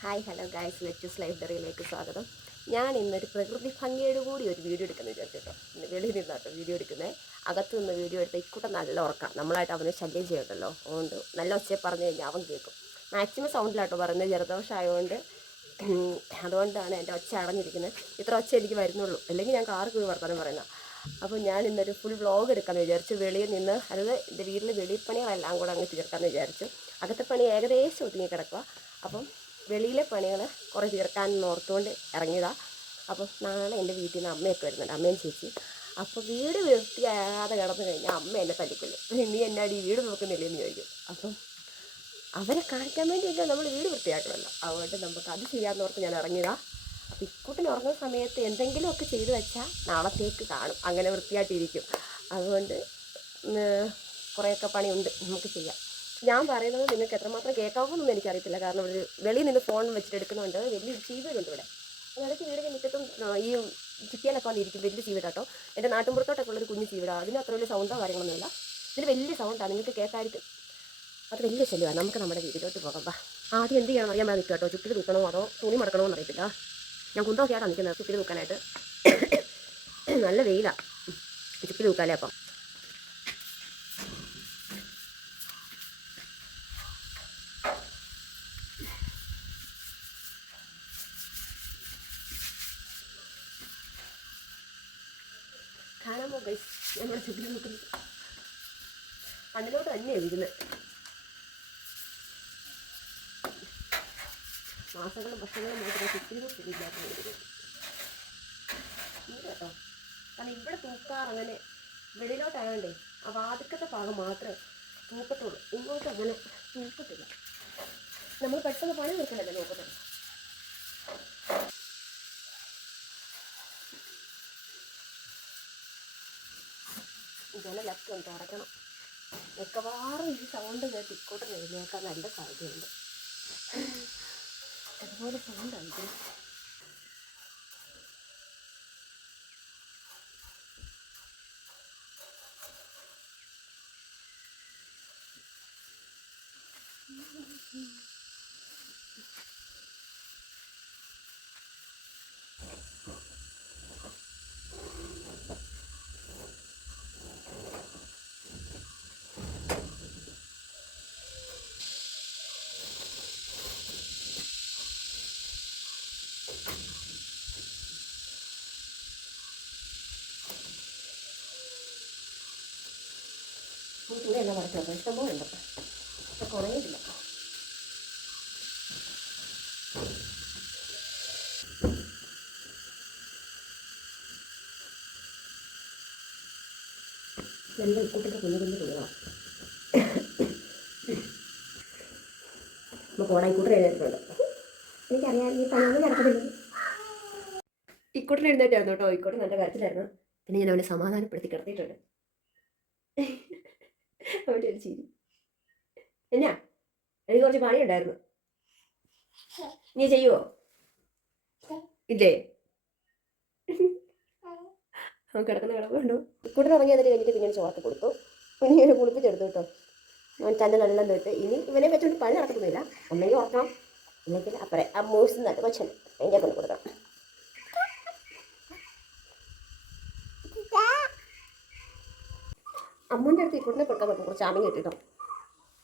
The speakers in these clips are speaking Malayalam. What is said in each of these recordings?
ഹായ് ഹലോ ഗായ്സ്, ലെറ്റസ് ലൈബ്രറിയിലേക്ക് സ്വാഗതം. ഞാൻ ഇന്നൊരു പ്രകൃതി ഭംഗിയോട് കൂടി ഒരു വീഡിയോ എടുക്കുന്നത് വിചാരിച്ചിട്ടോ. ഇന്ന് വെളിയിൽ നിന്നാട്ടോ വീഡിയോ എടുക്കുന്നത്. അകത്ത് നിന്ന് വീഡിയോ എടുത്താൽ ഇക്കൂട്ടം നല്ല ഉറക്കാം. നമ്മളായിട്ട് അവനെ ശല്യം ചെയ്യണ്ടല്ലോ. അതുകൊണ്ട് നല്ല ഒച്ചയെ പറഞ്ഞു കഴിഞ്ഞാൽ അവൻ കേൾക്കും. മാക്സിമം സൗണ്ടിലാട്ടോ പറയുന്നത്, ജലദോഷമായതുകൊണ്ട്. അതുകൊണ്ടാണ് എൻ്റെ ഒച്ച അടഞ്ഞിരിക്കുന്നത്. ഇത്ര ഒച്ച എനിക്ക് വരുന്നുള്ളൂ, അല്ലെങ്കിൽ ഞാൻ കാർക്ക് പോയി വർത്തമാനം പറയുന്നത്. അപ്പോൾ ഞാൻ ഇന്നൊരു ഫുൾ വ്ളോഗ് എടുക്കാമെന്ന് വിചാരിച്ചു. വെളിയിൽ നിന്ന്, അതായത് എൻ്റെ വീട്ടിൽ വെളിപ്പണികളെല്ലാം കൂടെ അങ്ങ് തീർക്കാമെന്ന് വിചാരിച്ചു. അകത്തെ പണി ഏകദേശം ഒതുങ്ങി കിടക്കുക. അപ്പം വെളിയിലെ പണികൾ കുറേ തീർക്കാനെന്ന് ഓർത്തുകൊണ്ട് ഇറങ്ങിയതാണ്. അപ്പോൾ നാളെ എൻ്റെ വീട്ടിൽ നിന്ന് അമ്മയൊക്കെ വരുന്നുണ്ട്, അമ്മയും ചേച്ചി. അപ്പോൾ വീട് വൃത്തിയാകാതെ കിടന്നു കഴിഞ്ഞാൽ അമ്മ എന്നെ തല്ലിക്കൊല്ലും. നീ എന്നാടി വീട് നോക്കുന്നില്ലെന്ന് ചോദിക്കും. അപ്പം അവരെ കാണിക്കാൻ വേണ്ടിയിട്ട് നമ്മൾ വീട് വൃത്തിയാക്കണമല്ലോ. അതുകൊണ്ട് നമുക്ക് അത് ചെയ്യാമെന്നോർത്ത് ഞാൻ ഇറങ്ങിയതാണ്. അപ്പോൾ ഇക്കൂട്ടിന് ഉറങ്ങുന്ന സമയത്ത് എന്തെങ്കിലുമൊക്കെ ചെയ്ത് വെച്ചാൽ നാളത്തേക്ക് കാണും, അങ്ങനെ വൃത്തിയായിട്ടിരിക്കും. അതുകൊണ്ട് കുറേയൊക്കെ പണിയുണ്ട്, നമുക്ക് ചെയ്യാം. ഞാൻ പറയുന്നത് നിങ്ങൾക്ക് എത്രമാത്രം കേൾക്കാവുമെന്നൊന്നും എനിക്കറിയത്തില്ല. കാരണം ഒരു വെളിയിൽ നിന്ന് ഫോൺ വെച്ചിട്ട് എടുക്കുന്നുണ്ട്. വലിയൊരു ചീവീടുണ്ട് ഇവിടെ. അതിനകത്ത് വീടിൻ്റെ മുറ്റത്തും ഈ ചുറ്റിയാലൊക്കെ വന്നിരിക്കും. വലിയ ചീവീട് കേട്ടോ. എൻ്റെ നാട്ടിൻപുറത്തോട്ടൊക്കെ ഉള്ളൊരു കുഞ്ഞു ചീവീടാണ്. അതിന് അത്ര വലിയ സൗണ്ടോ കാര്യങ്ങളൊന്നുമില്ല. ഇതിന് വലിയ സൗണ്ടാണ്, നിങ്ങൾക്ക് കേൾക്കായിരിക്കും. അത് വലിയ ശല്യമാണ്. നമുക്ക് നമ്മുടെ വീട്ടിലോട്ട് പോകാം. ആദ്യം എന്ത് ചെയ്യണം അറിയാൻ വേണ്ടി നിൽക്കുക കേട്ടോ. ചുറ്റിൽ നിൽക്കണോ അതോ തുണി മടക്കണോ എന്ന് അറിയത്തില്ല. ഞാൻ കുന്തമൊക്കെയാണ് നിൽക്കുന്നത് ചുറ്റിൽ നിൽക്കാനായിട്ട്. നല്ല വെയിലാണ്, ചുറ്റിൽ നിൽക്കാല്ലേ. അപ്പം കാണാമോ ഗൈസ്, നമ്മുടെ ചുറ്റിൽ നിൽക്കുന്നത് കണ്ണിലോട്ട് തന്നെയാണ് വീഴുന്നത്. മാസങ്ങളും വർഷങ്ങളും മാത്രമേ ചുറ്റിനും ശരിയില്ലാത്ത വീടുകൾ കേട്ടോ. കാരണം ഇവിടെ തൂക്കാർ അങ്ങനെ വെളിയിലോട്ടായതുകൊണ്ടേ ആ വാതിക്കത്തെ ഭാഗം മാത്രമേ തൂക്കത്തുള്ളൂ. ഇങ്ങോട്ട് അങ്ങനെ തൂക്കത്തില്ല. നമ്മൾ പെട്ടെന്ന് പണി തീർക്കണല്ലേ നോക്കുന്നത്. ജനലൊക്കെ ഒന്ന് തുറക്കണം. മിക്കവാറും ഈ സൗണ്ട് കേട്ട് ഇക്കോട്ട് എഴുന്നേക്കാൻ നല്ല സാധ്യതയുണ്ട്. അതുപോലെ സൗണ്ടായിരിക്കും. തുണി എല്ലാം മറക്കണം, ഇഷ്ടംപോലെ ഉണ്ട്. പക്ഷെ കുറയില്ല. നല്ല ഇക്കൂട്ടിൻ്റെ കുഞ്ഞു കുഞ്ഞു തുണികളാണ്. നമുക്ക് ഓടായിക്കൂട്ടർ എഴുന്നേറ്റിട്ടുണ്ട്. എനിക്കറിയാം ഈ പണിയൊന്നും നടക്കുന്നില്ല. ഇക്കൂട്ടൻ എഴുന്നേറ്റായിരുന്നു കേട്ടോ. ഇക്കൂട്ടൻ നല്ല കരച്ചിലായിരുന്നു. പിന്നെ ഞാൻ അവനെ സമാധാനപ്പെടുത്തി കിടത്തിയിട്ടുണ്ട്. അവൻ്റെ ഒരു ചിരി. എന്നാ എനിക്ക് കുറച്ച് പണിയുണ്ടായിരുന്നു, നീ ചെയ്യുവോ? ഇല്ലേ? അവൻ കിടക്കുന്ന കിടപ്പുണ്ടോ. ഇക്കൂട്ടൻ ഇറങ്ങി അതിൽ കഴിഞ്ഞിട്ട് പിന്നെ ചോർത്ത് കൊടുത്തു. പിന്നെ ഇങ്ങനെ കുളിപ്പിച്ചെടുത്തു കേട്ടോ. അവൻ തന്നെ നല്ല തൊട്ട് ഇനി ഇവനെ വെച്ചുകൊണ്ട് പണി നടക്കുന്നില്ല. ഒന്നെങ്കിൽ ഉറക്കണം, അല്ലെങ്കിൽ അപ്പറേ ആ മൂസ് നട്ട് കൊച്ചൻ അതിൻ്റെ കൊണ്ട് കൊടുക്കണം. അമ്മൂൻ്റെ അടുത്ത് ഇക്കൂട്ടിനെ കൊടുക്കാൻ പറ്റും. കുറച്ച് ആമി കിട്ടിട്ടോ.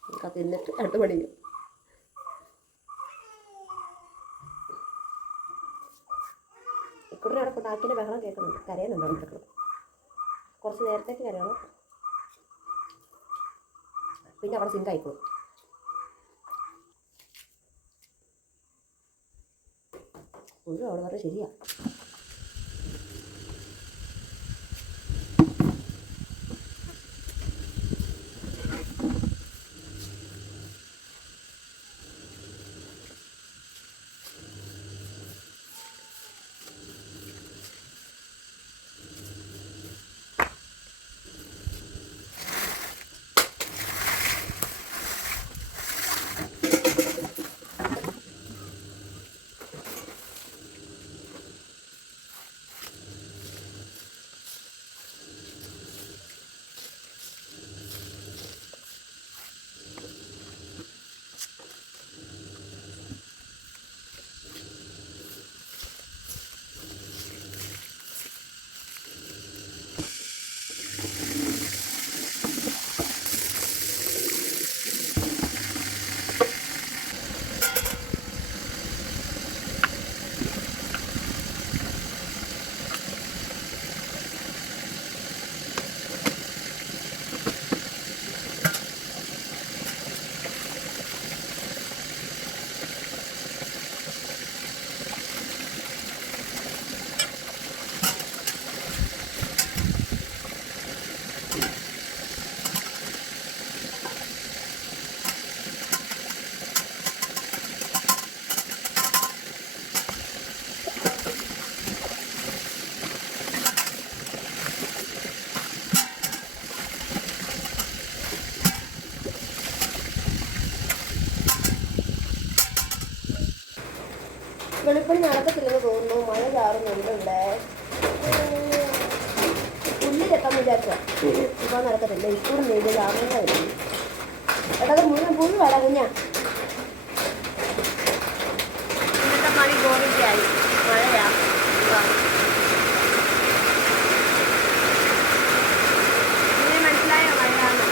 നമുക്ക് അത് തിന്നിട്ട് അടുത്ത് പണി ചെയ്യും. ഇക്കൂട്ടിനെ അവിടെ കൊണ്ട് ആക്കിൻ്റെ ബഹളം കേൾക്കുന്നുണ്ട്. കരയുന്നുണ്ടോ നമുക്ക്? കുറച്ച് നേരത്തേക്ക് കരയണം, പിന്നെ അവിടെ സിങ്ക് ആയിക്കോളും. ഒരു അവിടെ പറഞ്ഞാൽ ശരിയാ. വെളുപ്പണി നടക്കത്തില്ലെന്ന് തോന്നുന്നു. മഴ ചാറുന്നുണ്ട് ഇവിടെ. പുല്ലിലെത്താൻ വിചാരിച്ചോ ഇപ്പൊ നടക്കത്തില്ല. ഇക്കൂടെ നെയ്ത് ചാറുന്ന വരും. എടാ മുഴുവൻ പുഴു വേടാ കുഞ്ഞാ. ഇന്നത്തെ പണി ഗോവിന്ദയായി. മഴയാ. ഇങ്ങനെ മനസ്സിലായോ മഴയാണ്?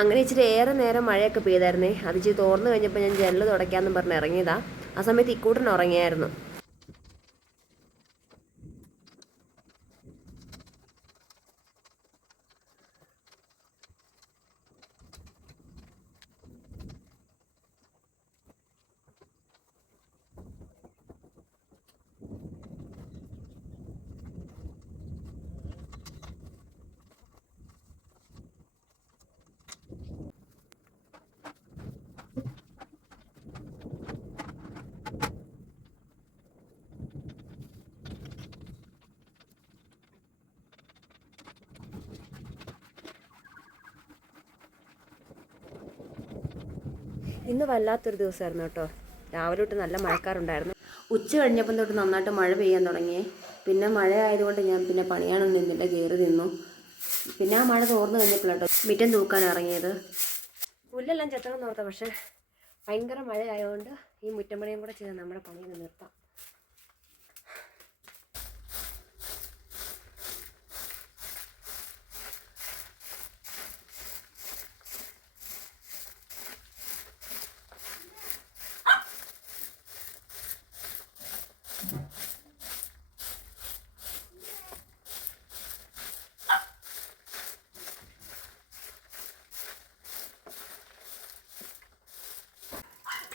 അങ്ങനെ ഇച്ചിരി ഏറെ നേരം മഴയൊക്കെ പെയ്തായിരുന്നേ. അത് ഇച്ചിരി തോർന്നു കഴിഞ്ഞപ്പോൾ ഞാൻ ജനൽ തുടയ്ക്കാമെന്ന് പറഞ്ഞ് ഇറങ്ങിയതാ. ആ സമയത്ത് ഇക്കൂട്ടൻ ഉറങ്ങിയായിരുന്നു. ഇന്ന് വല്ലാത്തൊരു ദിവസമായിരുന്നു കേട്ടോ. രാവിലെ തൊട്ട് നല്ല മഴക്കാറുണ്ടായിരുന്നു. ഉച്ച കഴിഞ്ഞപ്പം തൊട്ട് നന്നായിട്ട് മഴ പെയ്യാൻ തുടങ്ങി. പിന്നെ മഴ ആയതുകൊണ്ട് ഞാൻ പിന്നെ പണിയാനൊന്നും നിന്നില്ല, കയറി നിന്നു. പിന്നെ ആ മഴ തോർന്നു കഴിഞ്ഞപ്പോഴാട്ടോ മിറ്റം തൂക്കാൻ ഇറങ്ങിയത്. പുല്ലെല്ലാം ചെത്തണം ഓർത്ത, പക്ഷേ ഭയങ്കര മഴ ആയതുകൊണ്ട് ഈ മുറ്റം പണിയും കൂടെ ചെയ്ത് നമ്മുടെ പണിയൊന്ന് നിർത്താം.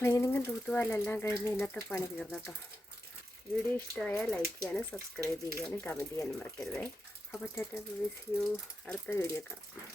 ക്ലീനിങ്ങും തൂത്തുവാലെല്ലാം കഴിഞ്ഞ് ഇന്നത്തെ പണി തീർന്നു കേട്ടോ. വീഡിയോ ഇഷ്ടമായാൽ ലൈക്ക് ചെയ്യാനും സബ്സ്ക്രൈബ് ചെയ്യാനും കമൻറ്റ് ചെയ്യാനും മറക്കരുതേ. അപ്പോൾ ടാറ്റാ, വിസ് യു. അടുത്ത വീഡിയോ കാണാം.